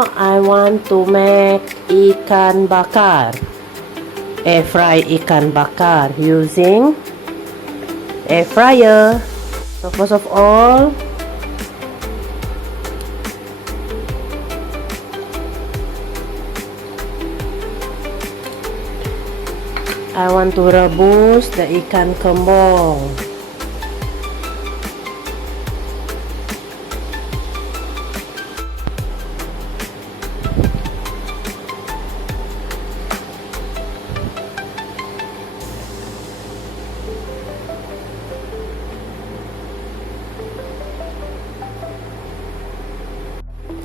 Now I want to make ikan bakar, air fry ikan bakar using air fryer. So first of all, I want to rebus the ikan kembung.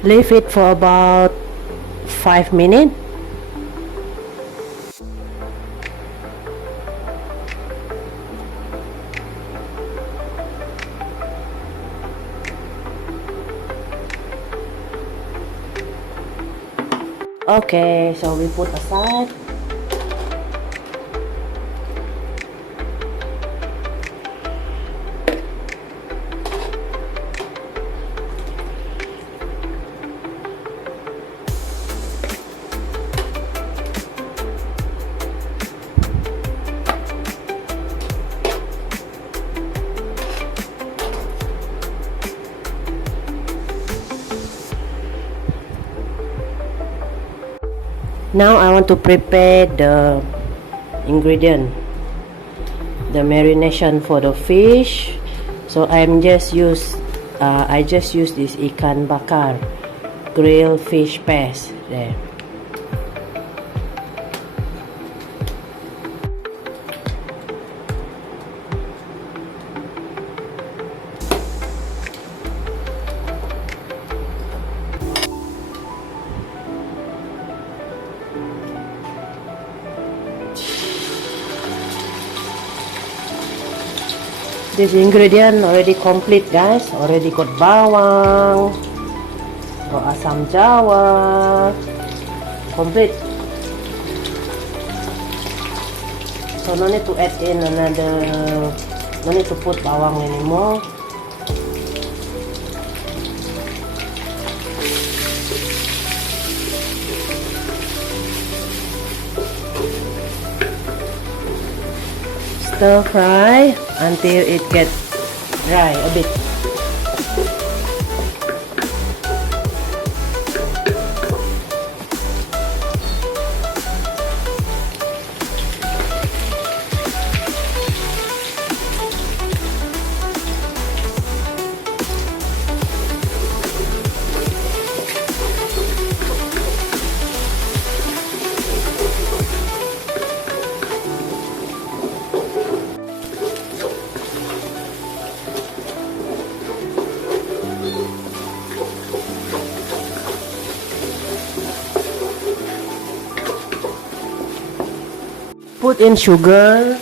Leave it for about 5 minutes. Okay, so we put aside. Now I want to prepare the ingredient, the marination for the fish. So I just use this ikan bakar, grilled fish paste there. This ingredient already complete, guys. Already got bawang, got asam jawa, complete. So no need to add in no need to put bawang anymore. Stir fry until it gets dry a bit. Put in sugar,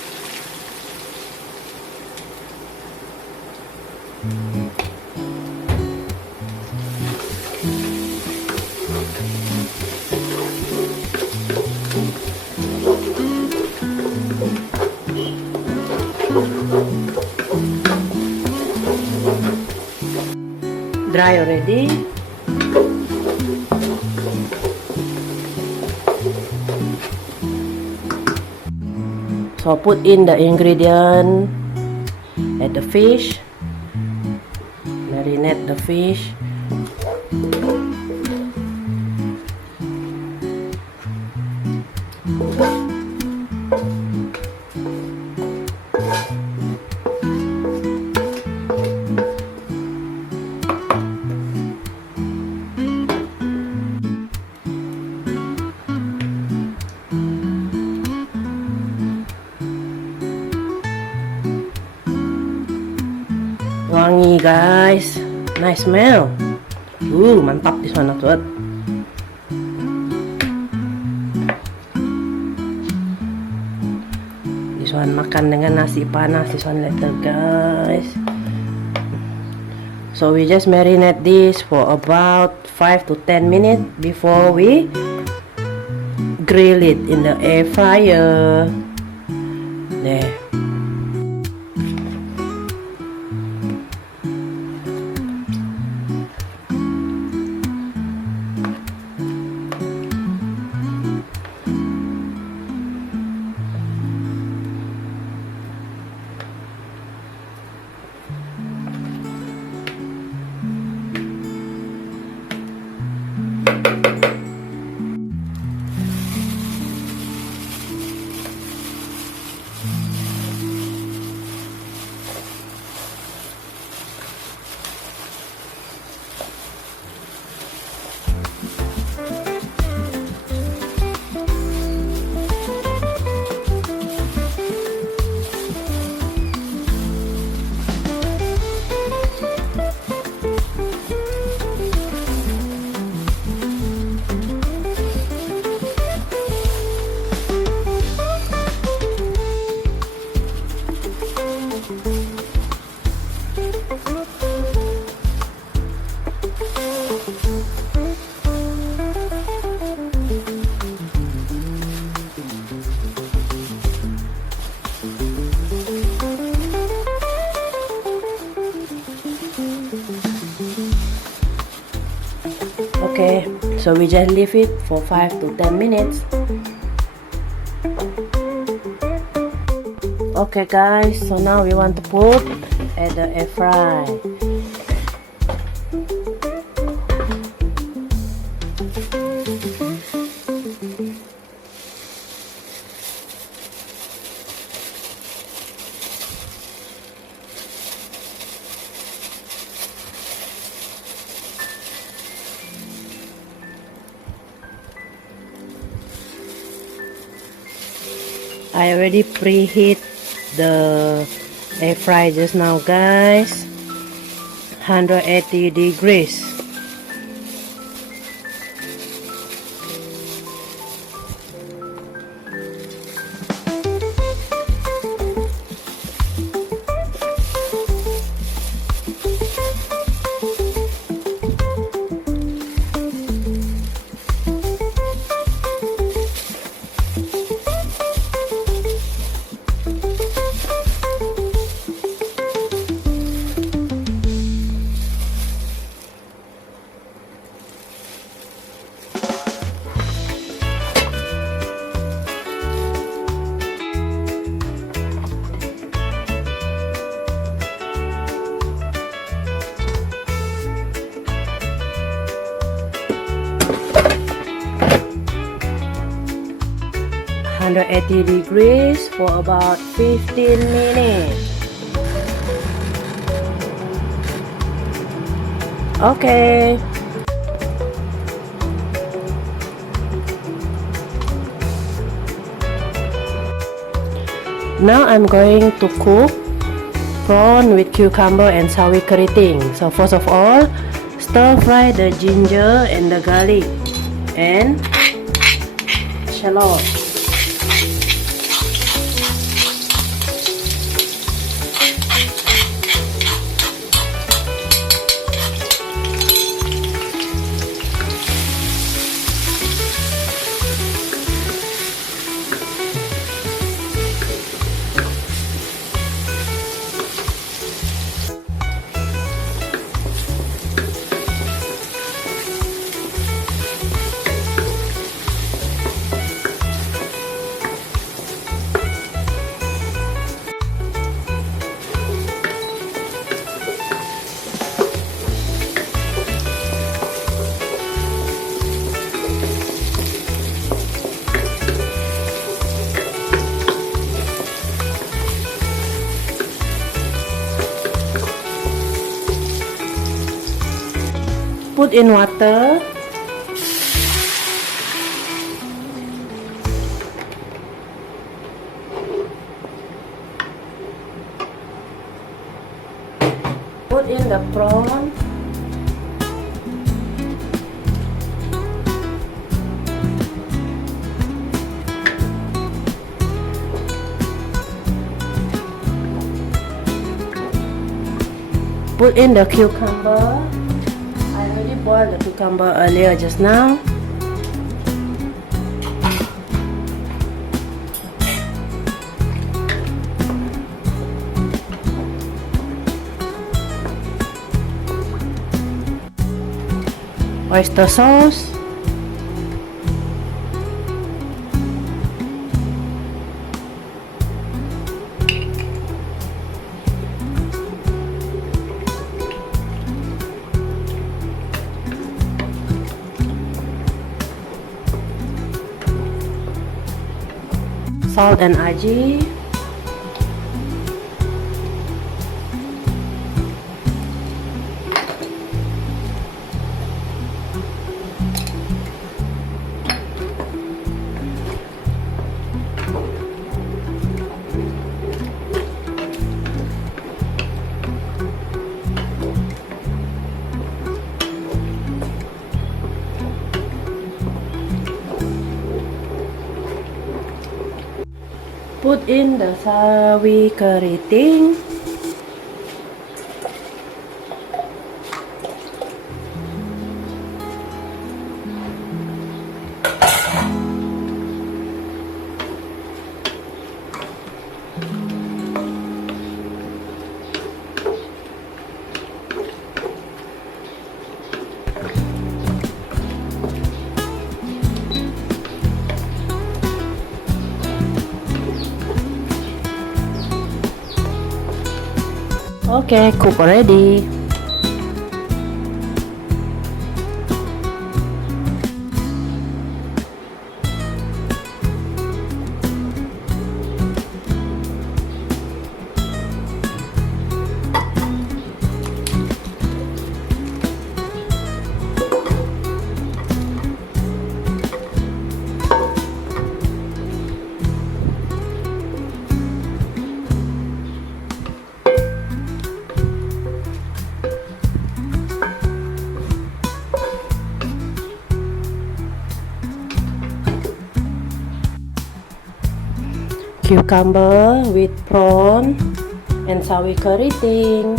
dry already. So put in the ingredient, add the fish, marinate the fish. Wangi, guys, nice smell. Mantap this one, tuh. This one makan dengan nasi panas. This one later, guys. So we just marinate this for about 5 to 10 minutes before we grill it in the air fryer. There. So we just leave it for 5 to 10 minutes. Okay guys, so now we want to put at the air fry. I already preheat the air fry just now guys, 180 degrees. Under 80 degrees for about 15 minutes. Okay. Now I'm going to cook prawn with cucumber and sawi keriting. So first of all, stir fry the ginger and the garlic and shallot. Put in water. Put in the prawn. Put in the cucumber. I already boiled the cucumber earlier just now. Oyster sauce. Salt and aji. Put in the sawi keriting. Okay, cook already. Cucumber with prawn and sawi keriting.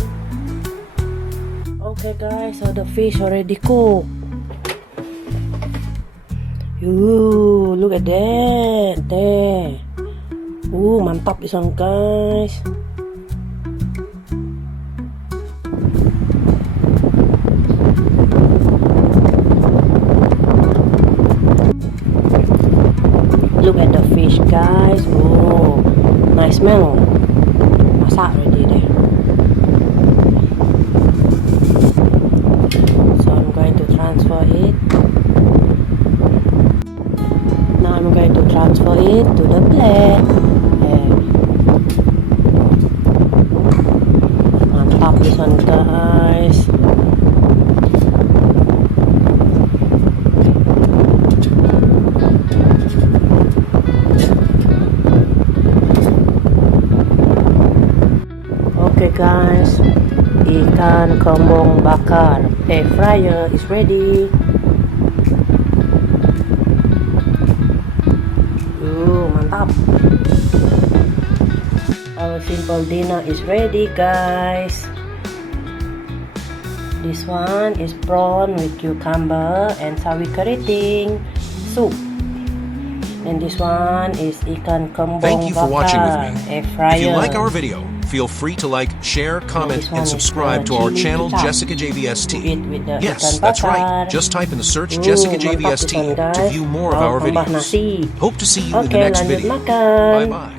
Okay guys, so the fish already cooked. Ooh, look at that. There. Ooh, mantap this one guys. Look at the fish guys. Oh, nice smell. Masak already there. So I'm going to transfer it. Now I'm going to transfer it to the plate. There. Mantap this one guys. Okay guys, ikan kembung bakar air fryer is ready. Mantap. Our simple dinner is ready guys. This one is prawn with cucumber and sawi keriting soup. And this one is ikan kembung Thank you for watching with me. air fryer. If you like our video, feel free to like, share, comment, and subscribe to our channel, Jessicajvst. Yes, that's right. Just type in the search Jessicajvst to view more of our videos. Hope to see you in the next video. Bye-bye.